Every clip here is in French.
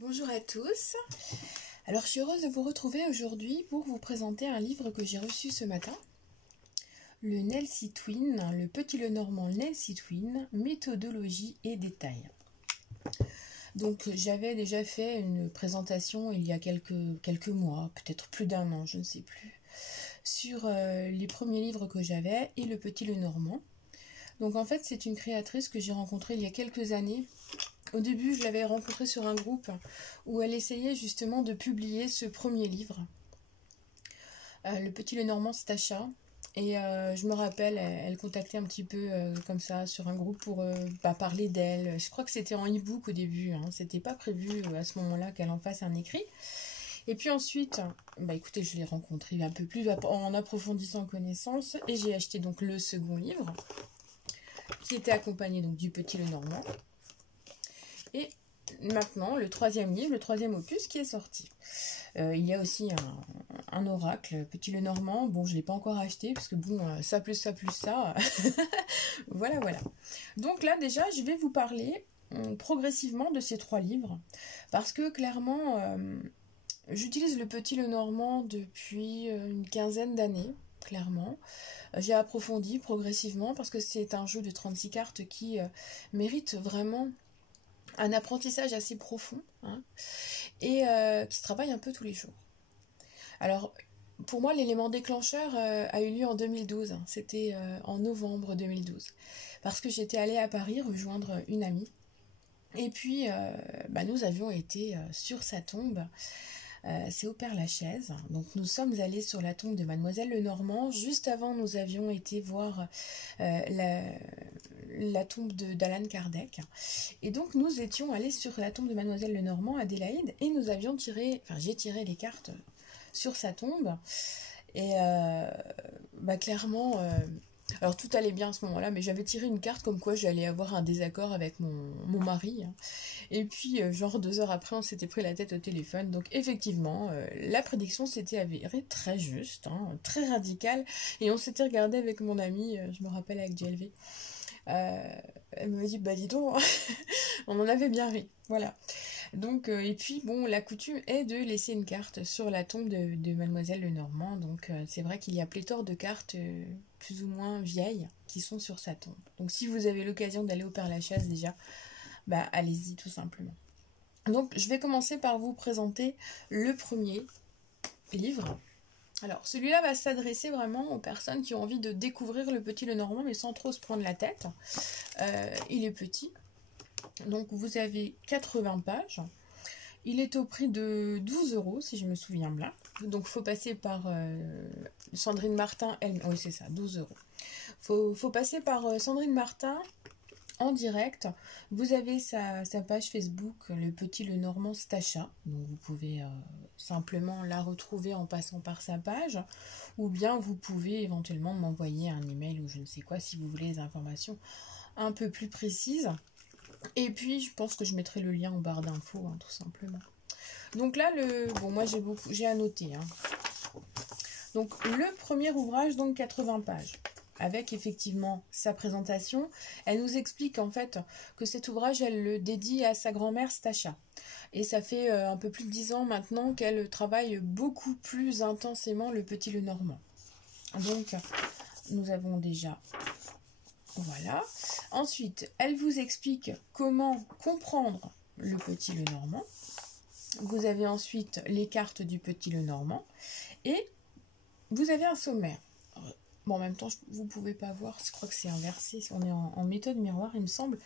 Bonjour à tous. Alors je suis heureuse de vous retrouver aujourd'hui pour vous présenter un livre que j'ai reçu ce matin. Le Nelsie Twin, le Petit Lenormand Nelsie Twin, méthodologie et détails. Donc j'avais déjà fait une présentation il y a quelques mois, peut-être plus d'un an, je ne sais plus, sur les premiers livres que j'avais et le Petit Lenormand. Donc en fait c'est une créatrice que j'ai rencontrée il y a quelques années. Au début, je l'avais rencontrée sur un groupe où elle essayait justement de publier ce premier livre. Le Petit Lenormand Stacha. Et je me rappelle, elle contactait un petit peu comme ça sur un groupe pour parler d'elle. Je crois que c'était en e-book au début. C'était pas prévu à ce moment-là qu'elle en fasse un écrit. Et puis ensuite, écoutez, je l'ai rencontrée un peu plus en approfondissant connaissance. Et j'ai acheté donc le second livre, qui était accompagné donc du Petit Lenormand. Et maintenant, le troisième livre, le troisième opus qui est sorti. Il y a aussi un oracle, Petit Lenormand. Bon, je ne l'ai pas encore acheté, parce que bon, ça plus ça plus ça. Voilà. Donc là, déjà, je vais vous parler progressivement de ces trois livres. Parce que clairement, j'utilise le Petit Lenormand depuis une quinzaine d'années, clairement. J'ai approfondi progressivement, parce que c'est un jeu de 36 cartes qui mérite vraiment un apprentissage assez profond et qui se travaille un peu tous les jours. Alors, pour moi, l'élément déclencheur a eu lieu en 2012. C'était en novembre 2012. Parce que j'étais allée à Paris rejoindre une amie. Et puis, nous avions été sur sa tombe. C'est au Père-Lachaise. Donc nous sommes allés sur la tombe de Mademoiselle Lenormand. Juste avant, nous avions été voir la tombe d'Alan Kardec. Et donc nous étions allés sur la tombe de Mademoiselle Lenormand, Adélaïde, et nous avions j'ai tiré les cartes sur sa tombe. Et clairement, alors tout allait bien à ce moment-là, mais j'avais tiré une carte comme quoi j'allais avoir un désaccord avec mon mari. Et puis, genre 2 heures après, on s'était pris la tête au téléphone. Donc effectivement, la prédiction s'était avérée très juste, très radicale. Et on s'était regardé avec mon amie, je me rappelle avec JLV. Elle me dit, dis donc, on en avait bien ri, voilà. Donc, et puis, bon, la coutume est de laisser une carte sur la tombe de Mademoiselle Lenormand. Donc, c'est vrai qu'il y a pléthore de cartes plus ou moins vieilles qui sont sur sa tombe. Donc, si vous avez l'occasion d'aller au Père-Lachaise déjà, allez-y tout simplement. Donc, je vais commencer par vous présenter le premier livre. Alors, celui-là va s'adresser vraiment aux personnes qui ont envie de découvrir le Petit Lenormand, mais sans trop se prendre la tête. Il est petit. Donc, vous avez 80 pages. Il est au prix de 12 €, si je me souviens bien. Donc, il faut passer par Sandrine Martin. Oui, c'est ça, 12 €. Faut passer par Sandrine Martin en direct. Vous avez sa page Facebook, le Petit Lenormand Stacha. Donc vous pouvez simplement la retrouver en passant par sa page. Ou bien vous pouvez éventuellement m'envoyer un email ou je ne sais quoi si vous voulez des informations un peu plus précises. Et puis je pense que je mettrai le lien en barre d'infos, tout simplement. Donc là, moi j'ai annoté. Donc le premier ouvrage, donc 80 pages. Avec effectivement sa présentation. Elle nous explique en fait que cet ouvrage, elle le dédie à sa grand-mère Stacha. Et ça fait un peu plus de 10 ans maintenant qu'elle travaille beaucoup plus intensément le Petit Lenormand. Donc, nous avons déjà... Voilà. Ensuite, elle vous explique comment comprendre le Petit Lenormand. Vous avez ensuite les cartes du Petit Lenormand. Et vous avez un sommaire. Bon, en même temps, vous ne pouvez pas voir, je crois que c'est inversé, on est en méthode miroir, il me semble.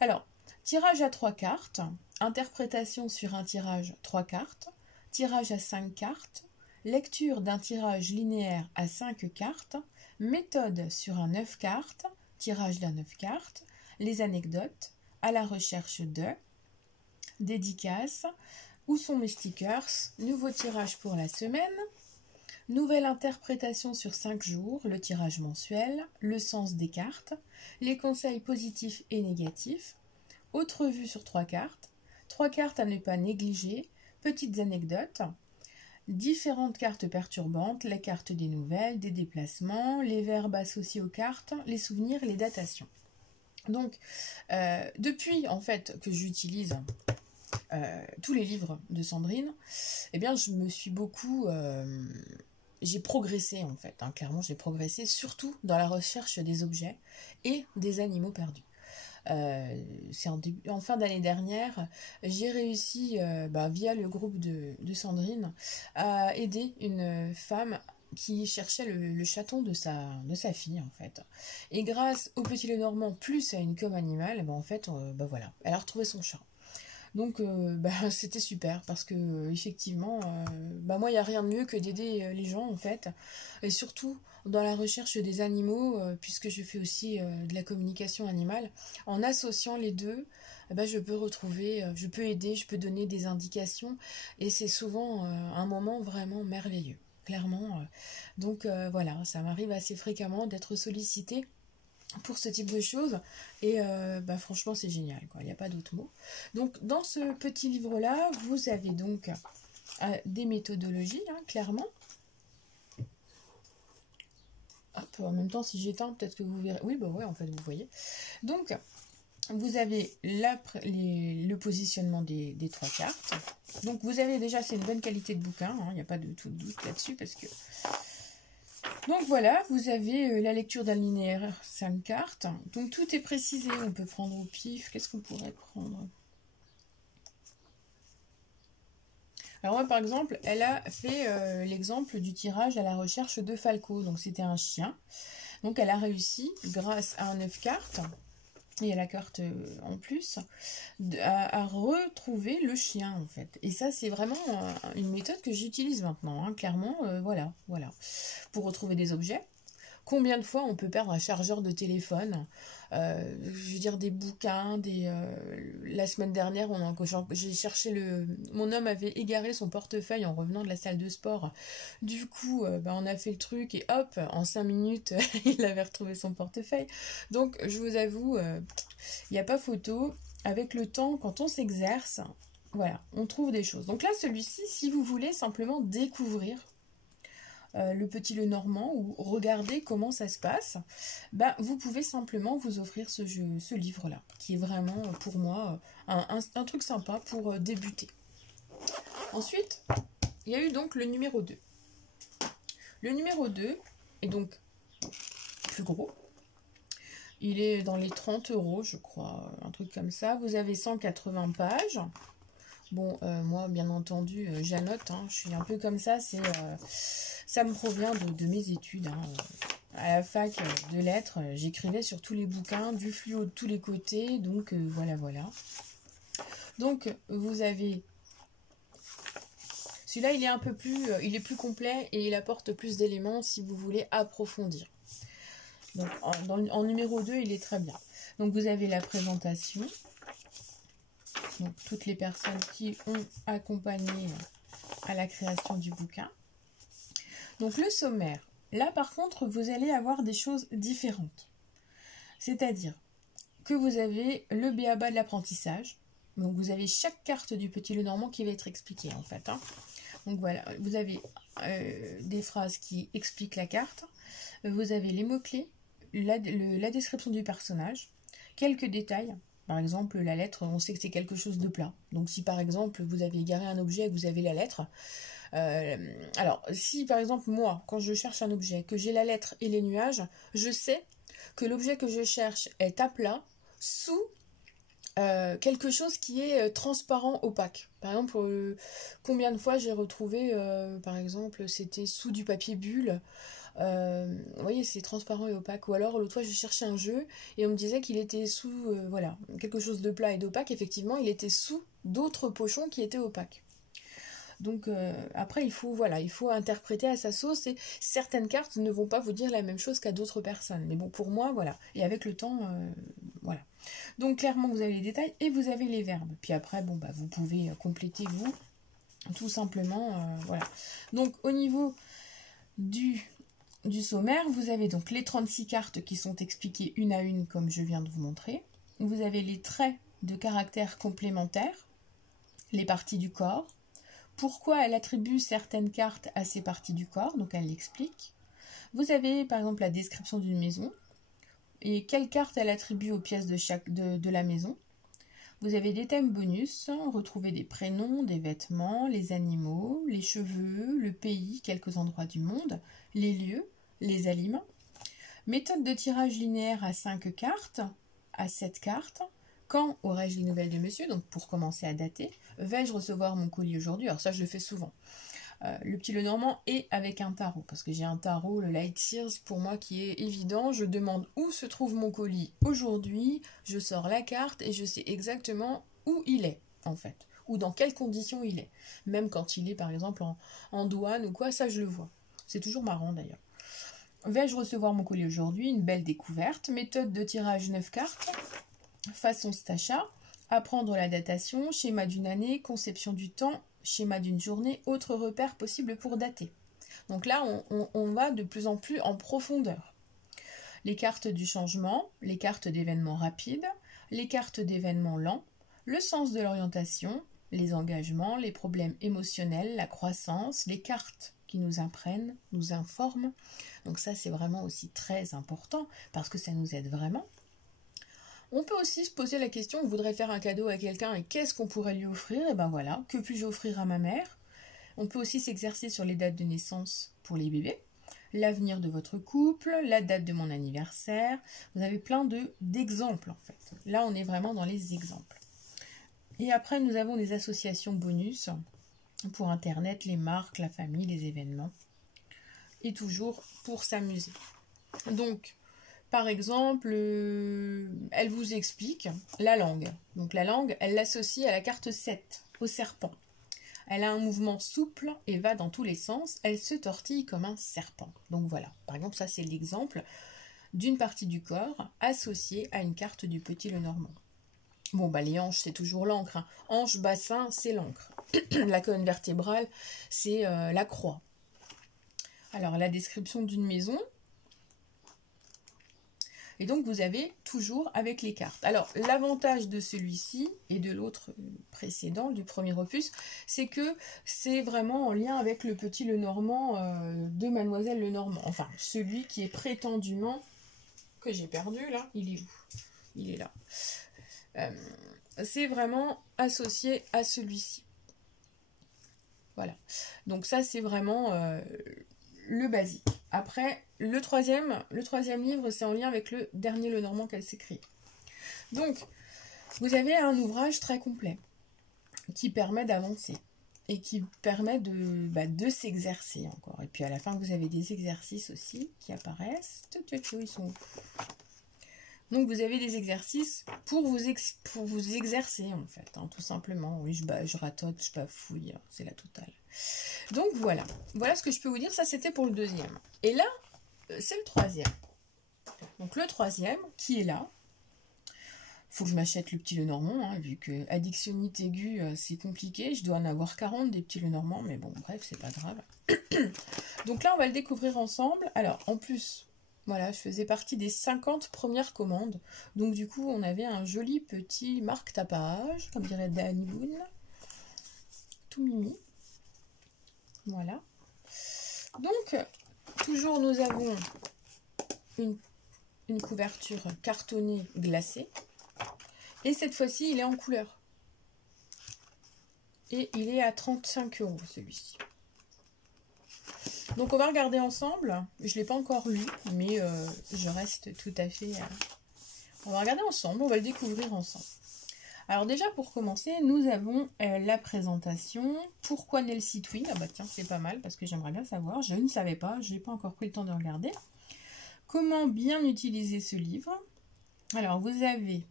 Alors, tirage à 3 cartes, interprétation sur un tirage 3 cartes, tirage à 5 cartes, lecture d'un tirage linéaire à 5 cartes, méthode sur un 9 cartes, tirage d'un 9 cartes, les anecdotes, à la recherche de, dédicace, où sont mes stickers, nouveau tirage pour la semaine, nouvelle interprétation sur 5 jours, le tirage mensuel, le sens des cartes, les conseils positifs et négatifs, autre vue sur 3 cartes, 3 cartes à ne pas négliger, petites anecdotes, différentes cartes perturbantes, les cartes des nouvelles, des déplacements, les verbes associés aux cartes, les souvenirs, les datations. Donc, depuis en fait que j'utilise tous les livres de Sandrine, eh bien, je me suis beaucoup... j'ai progressé, en fait. Hein, clairement, j'ai progressé, surtout dans la recherche des objets et des animaux perdus. C'est en fin d'année dernière, j'ai réussi, via le groupe de Sandrine, à aider une femme qui cherchait le chaton de sa fille, en fait. Et grâce au Petit Lenormand, plus à une com animale, en fait, voilà, elle a retrouvé son chat. Donc c'était super parce que effectivement, moi il n'y a rien de mieux que d'aider les gens en fait, et surtout dans la recherche des animaux, puisque je fais aussi de la communication animale, en associant les deux, je peux retrouver, je peux aider, je peux donner des indications, et c'est souvent un moment vraiment merveilleux, clairement. Donc voilà, ça m'arrive assez fréquemment d'être sollicitée pour ce type de choses et franchement c'est génial quoi, il n'y a pas d'autre mot. Donc dans ce petit livre là vous avez donc des méthodologies hein, clairement. Hop, en même temps si j'éteins peut-être que vous verrez, oui ouais en fait vous voyez. Donc vous avez le positionnement des trois cartes. Donc vous avez déjà, c'est une bonne qualité de bouquin, il n'y a pas de tout doute là-dessus parce que... Donc voilà, vous avez la lecture d'un linéaire, 5 cartes. Donc tout est précisé, on peut prendre au pif. Qu'est-ce qu'on pourrait prendre? Alors moi par exemple, elle a fait l'exemple du tirage à la recherche de Falco. Donc c'était un chien. Donc elle a réussi, grâce à un 9 cartes, et à la carte en plus, à retrouver le chien en fait. Et ça c'est vraiment une méthode que j'utilise maintenant, hein, clairement, voilà. Pour retrouver des objets. Combien de fois on peut perdre un chargeur de téléphone, je veux dire des bouquins, la semaine dernière, j'ai cherché mon homme avait égaré son portefeuille en revenant de la salle de sport. Du coup, on a fait le truc et hop, en 5 minutes, il avait retrouvé son portefeuille. Donc, je vous avoue, il n'y a pas photo. Avec le temps, quand on s'exerce, voilà, on trouve des choses. Donc là, celui-ci, si vous voulez simplement découvrir le Petit Lenormand ou regarder comment ça se passe, vous pouvez simplement vous offrir ce livre-là, qui est vraiment pour moi un truc sympa pour débuter. Ensuite, il y a eu donc le numéro 2. Le numéro 2 est donc plus gros. Il est dans les 30 €, je crois, un truc comme ça. Vous avez 180 pages. Bon, moi, bien entendu, j'annote, hein, je suis un peu comme ça, ça me provient de mes études. Hein. À la fac de lettres, j'écrivais sur tous les bouquins, du fluo de tous les côtés, donc voilà. Donc, vous avez... Celui-là, il est un peu plus... il est plus complet et il apporte plus d'éléments si vous voulez approfondir. Donc, en numéro 2, il est très bien. Donc, vous avez la présentation. Donc, toutes les personnes qui ont accompagné à la création du bouquin. Donc, le sommaire. Là, par contre, vous allez avoir des choses différentes. C'est-à-dire que vous avez le b.a.-ba de l'apprentissage. Donc, vous avez chaque carte du Petit Lenormand qui va être expliquée, en fait. Hein. Donc, voilà. Vous avez des phrases qui expliquent la carte. Vous avez les mots-clés, la description du personnage, quelques détails. Par exemple, la lettre, on sait que c'est quelque chose de plat. Donc, si par exemple, vous avez égaré un objet et que vous avez la lettre... alors, si par exemple, moi, quand je cherche un objet, que j'ai la lettre et les nuages, je sais que l'objet que je cherche est à plat sous quelque chose qui est transparent, opaque. Par exemple, combien de fois j'ai retrouvé, par exemple, c'était sous du papier bulle. Vous voyez, c'est transparent et opaque. Ou alors, l'autre fois, je cherchais un jeu et on me disait qu'il était sous, voilà, quelque chose de plat et d'opaque. Effectivement, il était sous d'autres pochons qui étaient opaques. Donc, après, il faut interpréter à sa sauce et certaines cartes ne vont pas vous dire la même chose qu'à d'autres personnes. Mais bon, pour moi, voilà. Et avec le temps, voilà. Donc, clairement, vous avez les détails et vous avez les verbes. Puis après, bon, vous pouvez compléter, vous, tout simplement, voilà. Donc, au niveau du sommaire, vous avez donc les 36 cartes qui sont expliquées une à une comme je viens de vous montrer. Vous avez les traits de caractère complémentaires, les parties du corps, pourquoi elle attribue certaines cartes à ces parties du corps, donc elle l'explique. Vous avez par exemple la description d'une maison et quelle carte elle attribue aux pièces de la maison. Vous avez des thèmes bonus, retrouvez des prénoms, des vêtements, les animaux, les cheveux, le pays, quelques endroits du monde, les lieux, les aliments. Méthode de tirage linéaire à 5 cartes, à 7 cartes. Quand aurai-je les nouvelles de monsieur? Donc pour commencer à dater. Vais-je recevoir mon colis aujourd'hui? Alors ça, je le fais souvent. Le petit Lenormand est avec un tarot, parce que j'ai un tarot, le Light Sears, pour moi qui est évident. Je demande où se trouve mon colis aujourd'hui, je sors la carte et je sais exactement où il est, en fait, ou dans quelles conditions il est. Même quand il est, par exemple, en douane ou quoi, ça je le vois. C'est toujours marrant d'ailleurs. Vais-je recevoir mon colis aujourd'hui? Une belle découverte. Méthode de tirage 9 cartes. Façon Stacha. Apprendre la datation, schéma d'une année, conception du temps, schéma d'une journée, autres repères possibles pour dater. Donc là, on va de plus en plus en profondeur. Les cartes du changement, les cartes d'événements rapides, les cartes d'événements lents, le sens de l'orientation, les engagements, les problèmes émotionnels, la croissance, les cartes qui nous imprègnent, nous informent. Donc ça, c'est vraiment aussi très important parce que ça nous aide vraiment. On peut aussi se poser la question, on voudrait faire un cadeau à quelqu'un et qu'est-ce qu'on pourrait lui offrir? Et ben voilà, que puis-je offrir à ma mère? On peut aussi s'exercer sur les dates de naissance pour les bébés, l'avenir de votre couple, la date de mon anniversaire. Vous avez plein d'exemples en fait. Là, on est vraiment dans les exemples. Et après, nous avons des associations bonus pour Internet, les marques, la famille, les événements. Et toujours pour s'amuser. Donc, par exemple, elle vous explique la langue. Donc la langue, elle l'associe à la carte 7, au serpent. Elle a un mouvement souple et va dans tous les sens. Elle se tortille comme un serpent. Donc voilà, par exemple, ça c'est l'exemple d'une partie du corps associée à une carte du petit Lenormand. Bon, bah les hanches, c'est toujours l'encre. Hein. Hanche, bassin, c'est l'encre. La colonne vertébrale, c'est la croix. Alors, la description d'une maison. Et donc, vous avez toujours avec les cartes. Alors, l'avantage de celui-ci et de l'autre précédent, du premier opus, c'est que c'est vraiment en lien avec le petit Lenormand de Mademoiselle Lenormand. Enfin, celui qui est prétendument... que j'ai perdu, là. Il est où? Il est là. C'est vraiment associé à celui-ci. Voilà. Donc ça, c'est vraiment le basique. Après, le troisième livre, c'est en lien avec le dernier Lenormand qu'elle s'écrit. Donc, vous avez un ouvrage très complet qui permet d'avancer et qui permet de s'exercer encore. Et puis à la fin, vous avez des exercices aussi qui apparaissent. Ils sont où? Donc vous avez des exercices pour vous exercer en fait, hein, tout simplement. Oui, je ratote, je bafouille, hein, c'est la totale. Donc voilà ce que je peux vous dire, ça c'était pour le deuxième. Et là, c'est le troisième. Donc le troisième qui est là, faut que je m'achète le petit Lenormand, hein, vu que addictionnite aiguë, c'est compliqué, je dois en avoir 40 des petits Lenormand, mais bon, bref, c'est pas grave. Donc là, on va le découvrir ensemble. Alors, en plus... Voilà, je faisais partie des 50 premières commandes. Donc du coup, on avait un joli petit marque-tapage, comme dirait Danny Boone. Tout mimi. Voilà. Donc, toujours nous avons une couverture cartonnée glacée. Et cette fois-ci, il est en couleur. Et il est à 35 € celui-ci. Donc on va regarder ensemble. Je ne l'ai pas encore lu, mais je reste tout à fait... On va regarder ensemble, on va le découvrir ensemble. Alors déjà pour commencer, nous avons la présentation. Pourquoi Nelsie Twin? Ah bah tiens, c'est pas mal parce que j'aimerais bien savoir. Je ne savais pas, je n'ai pas encore pris le temps de regarder. Comment bien utiliser ce livre? Alors vous avez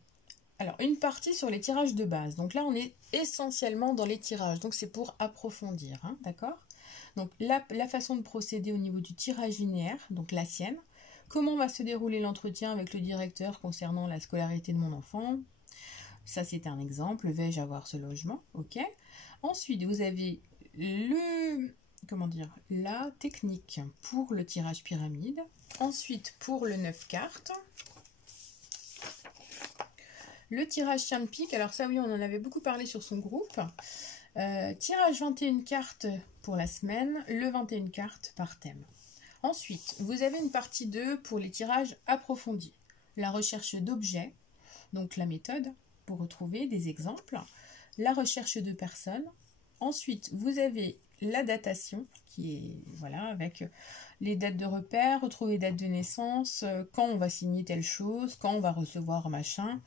une partie sur les tirages de base. Donc là on est essentiellement dans les tirages, donc c'est pour approfondir, hein, d'accord? Donc la façon de procéder au niveau du tirage linéaire, donc la sienne. Comment va se dérouler l'entretien avec le directeur concernant la scolarité de mon enfant? Ça c'est un exemple. Vais-je avoir ce logement? Ok. Ensuite vous avez la technique pour le tirage pyramide. Ensuite pour le 9 cartes. Le tirage chien de pique. Alors ça oui, on en avait beaucoup parlé sur son groupe. Tirage 21 cartes pour la semaine, le 21 cartes par thème. Ensuite, vous avez une partie 2 pour les tirages approfondis. La recherche d'objets, donc la méthode, pour retrouver des exemples, la recherche de personnes. Ensuite, vous avez la datation, qui est, voilà, avec les dates de repère, retrouver date de naissance, quand on va signer telle chose, quand on va recevoir machin,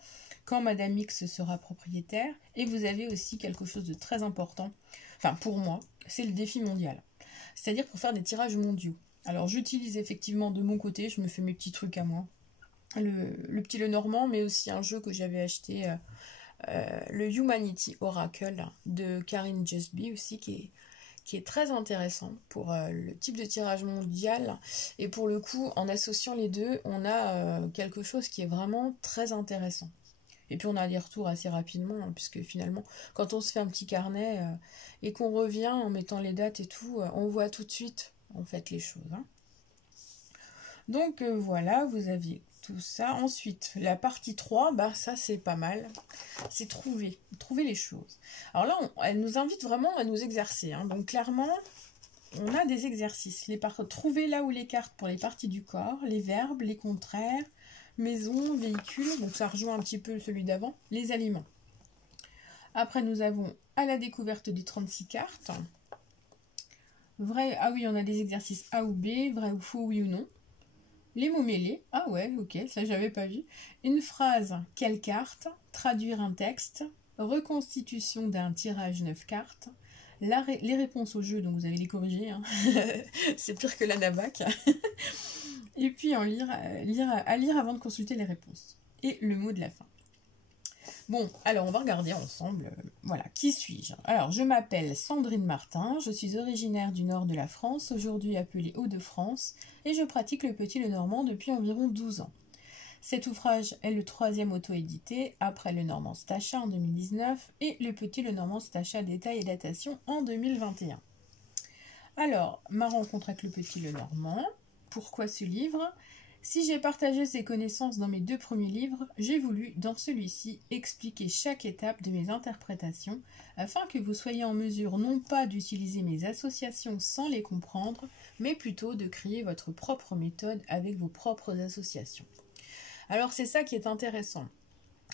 quand Madame X sera propriétaire. Et vous avez aussi quelque chose de très important, enfin pour moi, c'est le défi mondial. C'est-à-dire pour faire des tirages mondiaux. Alors j'utilise effectivement de mon côté, je me fais mes petits trucs à moi. Le petit Lenormand, mais aussi un jeu que j'avais acheté, le Humanity Oracle de Karine Jusby aussi, qui est très intéressant pour le type de tirage mondial. Et pour le coup, en associant les deux, on a quelque chose qui est vraiment très intéressant. Et puis on a des retours assez rapidement, hein, puisque finalement, quand on se fait un petit carnet et qu'on revient en mettant les dates et tout, on voit tout de suite en fait les choses. Hein. Donc voilà, vous aviez tout ça. Ensuite, la partie 3, bah ça c'est pas mal. C'est trouver les choses. Alors là, elle nous invite vraiment à nous exercer. Hein. Donc clairement, on a des exercices. Trouver là où les cartes pour les parties du corps, les verbes, les contraires, maison, véhicule, donc ça rejoint un petit peu celui d'avant, les aliments. Après, nous avons à la découverte des 36 cartes. Vrai, ah oui, on a des exercices A ou B, vrai ou faux, oui ou non. Les mots mêlés, ah ouais, ok, ça j'avais pas vu. Une phrase, quelle carte? Traduire un texte. Reconstitution d'un tirage 9 cartes. Les réponses au jeu, donc vous allez les corriger, hein. C'est pire que la NABAC. Et puis à lire avant de consulter les réponses. Et le mot de la fin. Bon, alors on va regarder ensemble. Voilà, qui suis-je? Alors, je m'appelle Sandrine Martin, je suis originaire du nord de la France, aujourd'hui appelée Hauts-de-France, et je pratique le petit Lenormand depuis environ 12 ans. Cet ouvrage est le 3e auto-édité, après le Normand Stachat en 2019 et le petit Lenormand Stachat détail et datation en 2021. Alors, ma rencontre avec le petit Lenormand. Pourquoi ce livre? Si j'ai partagé ces connaissances dans mes 2 premiers livres, j'ai voulu, dans celui-ci, expliquer chaque étape de mes interprétations, afin que vous soyez en mesure non pas d'utiliser mes associations sans les comprendre, mais plutôt de créer votre propre méthode avec vos propres associations. Alors c'est ça qui est intéressant.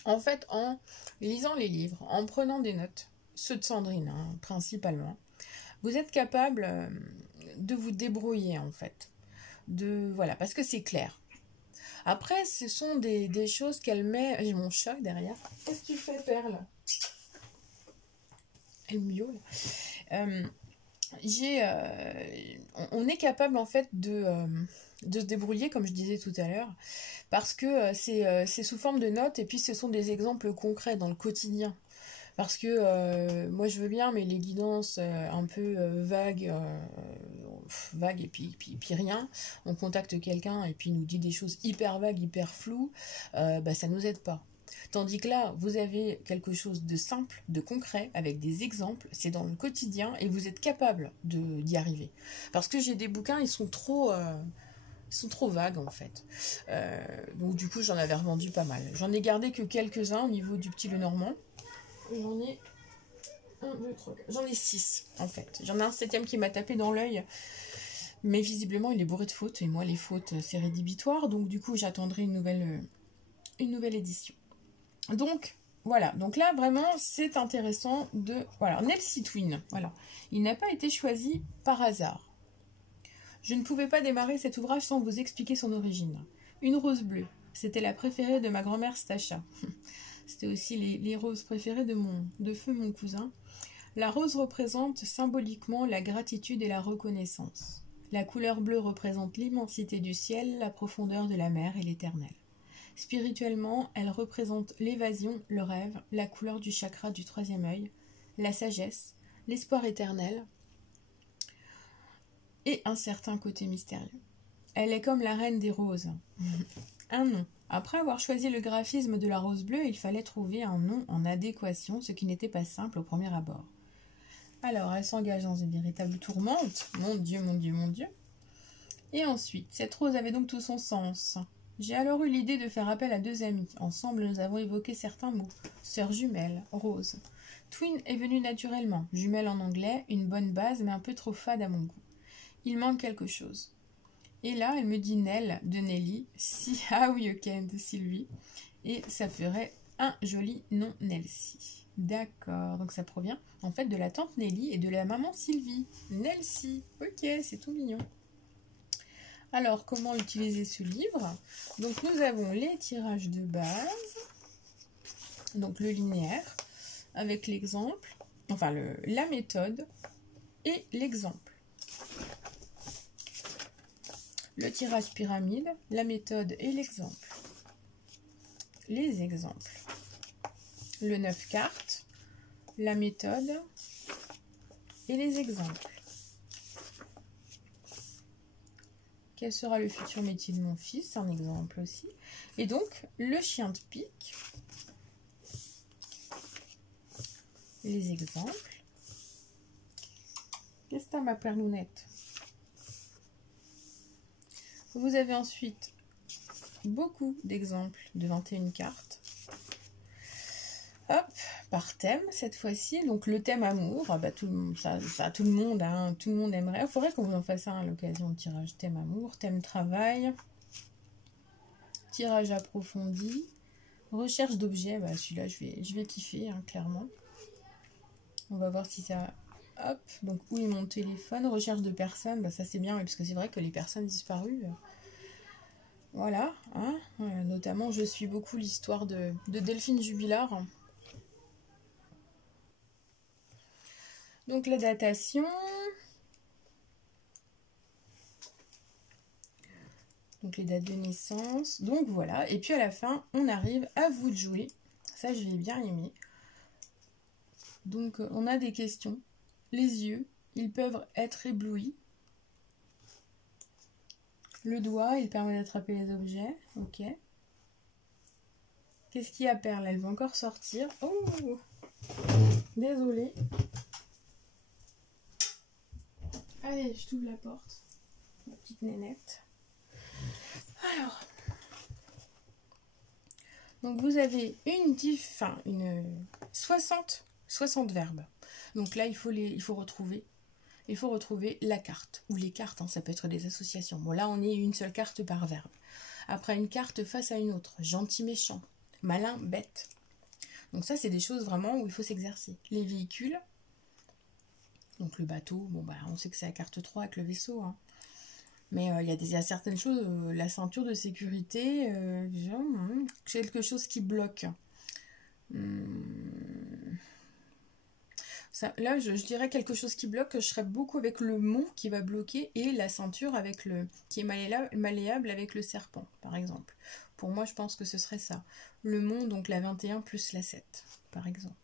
En fait, en lisant les livres, en prenant des notes, ceux de Sandrine hein, principalement, vous êtes capable de vous débrouiller en fait. Voilà, parce que c'est clair. Après, ce sont des choses qu'elle met... J'ai mon chat derrière. Qu'est-ce que tu fais, Perle? Elle miaule. On est capable en fait de se débrouiller, comme je disais tout à l'heure, parce que c'est sous forme de notes et puis ce sont des exemples concrets dans le quotidien. Parce que moi je veux bien, mais les guidances un peu vagues et puis rien, on contacte quelqu'un et puis il nous dit des choses hyper vagues, hyper floues, ça nous aide pas. Tandis que là, vous avez quelque chose de simple, de concret, avec des exemples, c'est dans le quotidien et vous êtes capable d'y arriver. Parce que j'ai des bouquins, ils sont trop vagues en fait. Donc du coup, j'en avais revendu pas mal. J'en ai gardé que quelques-uns au niveau du petit Lenormand. J'en ai 1, 2, 3, 4. J'en ai 6 en fait. J'en ai un 7e qui m'a tapé dans l'œil. Mais visiblement, il est bourré de fautes. Et moi, les fautes, c'est rédhibitoire. Donc du coup, j'attendrai une nouvelle édition. Donc, voilà. Donc là, vraiment, c'est intéressant de... Voilà, Nelsie Twin. Voilà. Il n'a pas été choisi par hasard. Je ne pouvais pas démarrer cet ouvrage sans vous expliquer son origine. Une rose bleue. C'était la préférée de ma grand-mère Stachat. C'était aussi les roses préférées de feu mon cousin. La rose représente symboliquement la gratitude et la reconnaissance. La couleur bleue représente l'immensité du ciel, la profondeur de la mer et l'éternel. Spirituellement, elle représente l'évasion, le rêve, la couleur du chakra du 3e œil, la sagesse, l'espoir éternel et un certain côté mystérieux. Elle est comme la reine des roses. Un nom. Après avoir choisi le graphisme de la rose bleue, il fallait trouver un nom en adéquation, ce qui n'était pas simple au premier abord. Alors, elle s'engage dans une véritable tourmente. Mon Dieu, mon Dieu, mon Dieu. Et ensuite, cette rose avait donc tout son sens. J'ai alors eu l'idée de faire appel à 2 amis. Ensemble, nous avons évoqué certains mots. Sœur jumelle, rose. Twin est venu naturellement. Jumelle en anglais, une bonne base, mais un peu trop fade à mon goût. Il manque quelque chose. Et là, elle me dit Nell de Nelly, si, ah oui, ok, de Sylvie. Et ça ferait un joli nom Nelsie. D'accord, donc ça provient en fait de la tante Nelly et de la maman Sylvie. Nelsie, ok, c'est tout mignon. Alors, comment utiliser ce livre? Donc, nous avons les tirages de base, donc le linéaire, avec l'exemple, enfin la méthode et l'exemple. Le tirage pyramide, la méthode et l'exemple. Les exemples. Le 9 cartes, la méthode et les exemples. Quel sera le futur métier de mon fils? Un exemple aussi. Et donc, le chien de pique. Les exemples. Qu'est-ce que t'as, ma perlounette? Vous avez ensuite beaucoup d'exemples de 21 cartes. Hop, par thème cette fois-ci. Donc le thème amour, bah, tout le monde, hein, tout le monde aimerait. Il faudrait qu'on en fasse un à l'occasion de tirage thème amour, thème travail, tirage approfondi, recherche d'objets. Bah, celui-là, je vais kiffer, hein, clairement. On va voir si ça... Hop, donc où est mon téléphone? Recherche de personnes, bah, ça c'est bien, oui, parce que c'est vrai que les personnes disparues... Voilà, hein, notamment je suis beaucoup l'histoire de Delphine Jubilard. Donc la datation. Donc les dates de naissance. Donc voilà, et puis à la fin, on arrive à vous de jouer. Ça, je vais bien aimer. Donc on a des questions. Les yeux, ils peuvent être éblouis. Le doigt, il permet d'attraper les objets. Ok. Qu'est-ce qu'il y a, Perle? Elle va encore sortir. Oh, désolée. Allez, je t'ouvre la porte. Ma petite nénette. Alors. Donc vous avez une 60 verbes. Donc là, il faut retrouver la carte, ou les cartes, hein, ça peut être des associations. Bon, là, on est une seule carte par verbe. Après, une carte face à une autre. Gentil, méchant. Malin, bête. Donc ça, c'est des choses vraiment où il faut s'exercer. Les véhicules. Donc le bateau, bon, bah, on sait que c'est la carte 3 avec le vaisseau. Hein. Mais il y a certaines choses, la ceinture de sécurité, quelque chose qui bloque. Ça, là, je dirais quelque chose qui bloque, je serais beaucoup avec le mont qui va bloquer et la ceinture avec qui est malléable avec le serpent, par exemple. Pour moi, je pense que ce serait ça. Le mont, donc la 21 plus la 7, par exemple.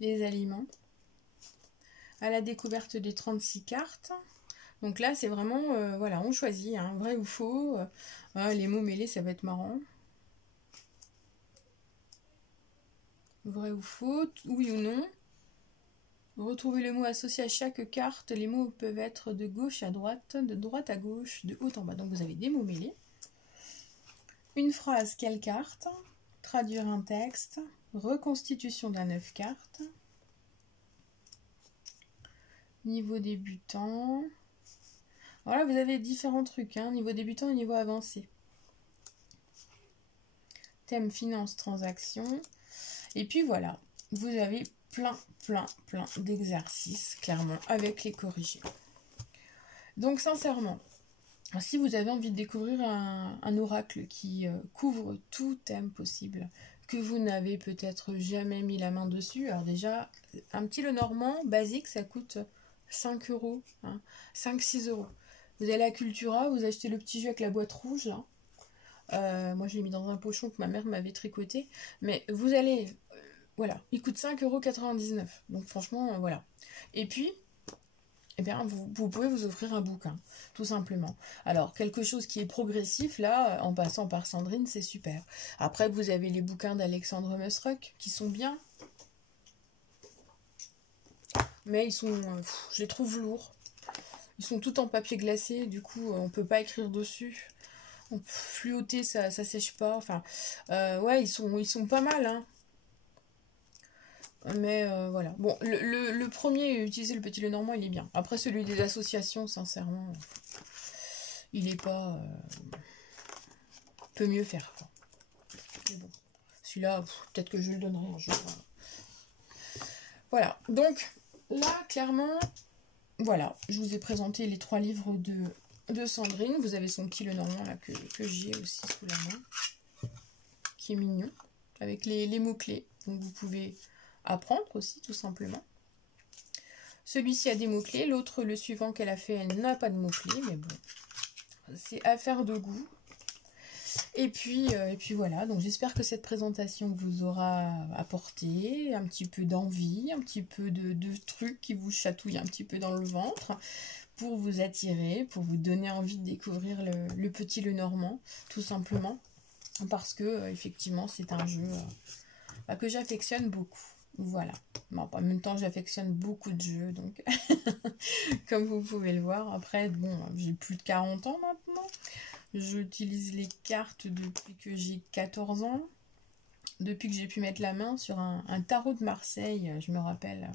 Les aliments. À la découverte des 36 cartes. Donc là, c'est vraiment, voilà, on choisit, hein, vrai ou faux. Les mots mêlés, ça va être marrant. Vrai ou faux, oui ou non. Retrouvez le mot associé à chaque carte. Les mots peuvent être de gauche à droite, de droite à gauche, de haut en bas. Donc vous avez des mots mêlés. Une phrase, quelle carte? Traduire un texte. Reconstitution d'un 9 cartes. Niveau débutant. Voilà, vous avez différents trucs, hein, niveau débutant et niveau avancé. Thème finance, transaction. Et puis voilà, vous avez plein d'exercices, clairement, avec les corrigés. Donc, sincèrement, si vous avez envie de découvrir un oracle qui couvre tout thème possible, que vous n'avez peut-être jamais mis la main dessus, alors déjà, un petit Lenormand basique, ça coûte 5 €, hein, 5-6 €. Vous allez à Cultura, vous achetez le petit jeu avec la boîte rouge, là. Moi, je l'ai mis dans un pochon que ma mère m'avait tricoté. Mais vous allez... voilà, il coûte 5,99 €. Donc franchement, voilà. Et puis, eh bien, vous pouvez vous offrir un bouquin, tout simplement. Alors, quelque chose qui est progressif, là, en passant par Sandrine, c'est super. Après, vous avez les bouquins d'Alexandre Musruck, qui sont bien. Mais ils sont... je les trouve lourds. Ils sont tout en papier glacé, du coup, on peut pas écrire dessus. Fluoter, ça sèche pas. Enfin, ouais, ils sont pas mal, hein. Mais voilà. Bon, le premier, utiliser le petit Lenormand, il est bien. Après, celui des associations, sincèrement, il est pas... peut mieux faire, quoi. Mais bon. Celui-là, peut-être que je le donnerai un jour. Voilà, donc là, clairement, voilà, je vous ai présenté les 3 livres de Sandrine. Vous avez son petit Lenormand là que j'ai aussi sous la main, qui est mignon, avec les mots-clés. Donc vous pouvez apprendre aussi, tout simplement. Celui-ci a des mots-clés, l'autre, le suivant qu'elle a fait, elle n'a pas de mots-clés, mais bon, c'est affaire de goût. Et puis voilà, donc j'espère que cette présentation vous aura apporté un petit peu d'envie, un petit peu de trucs qui vous chatouillent un petit peu dans le ventre, pour vous attirer, pour vous donner envie de découvrir le petit Lenormand, tout simplement, parce que effectivement c'est un jeu que j'affectionne beaucoup. Voilà. Bon, en même temps, j'affectionne beaucoup de jeux, donc comme vous pouvez le voir. Après, bon, j'ai plus de 40 ans maintenant. J'utilise les cartes depuis que j'ai 14 ans. Depuis que j'ai pu mettre la main sur un tarot de Marseille, je me rappelle,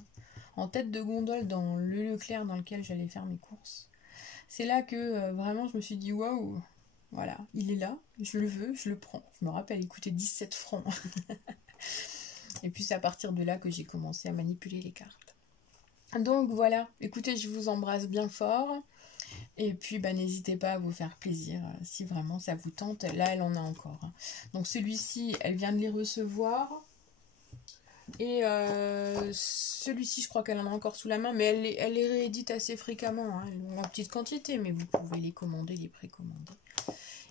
en tête de gondole dans le Leclerc dans lequel j'allais faire mes courses. C'est là que vraiment je me suis dit waouh, voilà, il est là, je le veux, je le prends. Je me rappelle, il coûtait 17 francs. Et puis c'est à partir de là que j'ai commencé à manipuler les cartes. Donc voilà, écoutez, je vous embrasse bien fort. Et puis n'hésitez pas à vous faire plaisir si vraiment ça vous tente. Là, elle en a encore. Donc celui-ci, elle vient de les recevoir. Et celui-ci, je crois qu'elle en a encore sous la main, mais elle les réédite assez fréquemment. En petite quantité, mais vous pouvez les commander, les précommander.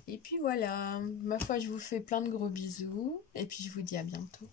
Et puis voilà, ma foi, je vous fais plein de gros bisous. Et puis je vous dis à bientôt.